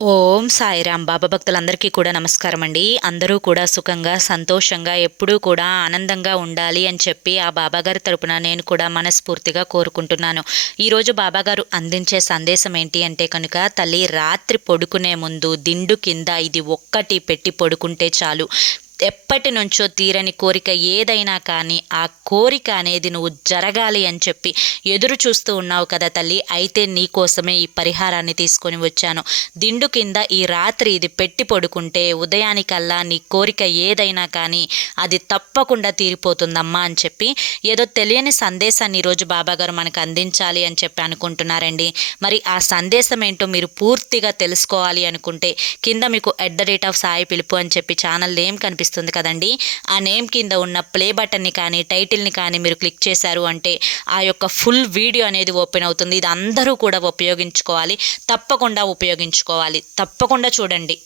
ఓం సాయిరాం బాబా భక్తులందరికీ కూడా నమస్కారం అండి అందరూ కూడా సుఖంగా సంతోషంగా ఎప్పుడూ కూడా ఆనందంగా ఉండాలి అని చెప్పి ఆ బాబాగారి తరపున నేను కూడా మనస్ఫూర్తిగా కోరుకుంటున్నాను. ఈరోజు బాబాగారు అందించే సందేశం ఏంటి అంటే కనుక తల్లి రాత్రి పడుకునే ముందు దిండు కింద ఇది ఒక్కటి పెట్టి పడుకుంటే చాలు. ఎప్పటి నుంచో తీరని కోరిక ఏదైనా కానీ ఆ కోరిక అనేది నువ్వు జరగాలి అని చెప్పి ఎదురు చూస్తూ ఉన్నావు కదా తల్లి. అయితే నీ కోసమే ఈ పరిహారాన్ని తీసుకొని వచ్చాను. దిండు కింద ఈ రాత్రి ఇది పెట్టి పడుకుంటే ఉదయానికల్లా నీ కోరిక ఏదైనా కానీ అది తప్పకుండా తీరిపోతుందమ్మా అని చెప్పి ఏదో తెలియని సందేశాన్ని ఈరోజు బాబాగారు మనకు అందించాలి అని చెప్పి అనుకుంటున్నారండి. మరి ఆ సందేశం ఏంటో మీరు పూర్తిగా తెలుసుకోవాలి అనుకుంటే కింద మీకు at the rate of Sai పిలుపు అని చెప్పి ఛానల్ నేమ్ కనిపిస్తుంది కదండి. ఆ నేమ్ కింద ఉన్న ప్లే బటన్ని కానీ టైటిల్ని కానీ మీరు క్లిక్ చేశారు అంటే ఆ యొక్క ఫుల్ వీడియో అనేది ఓపెన్ అవుతుంది. ఇది అందరూ కూడా ఉపయోగించుకోవాలి. తప్పకుండా ఉపయోగించుకోవాలి. తప్పకుండా చూడండి.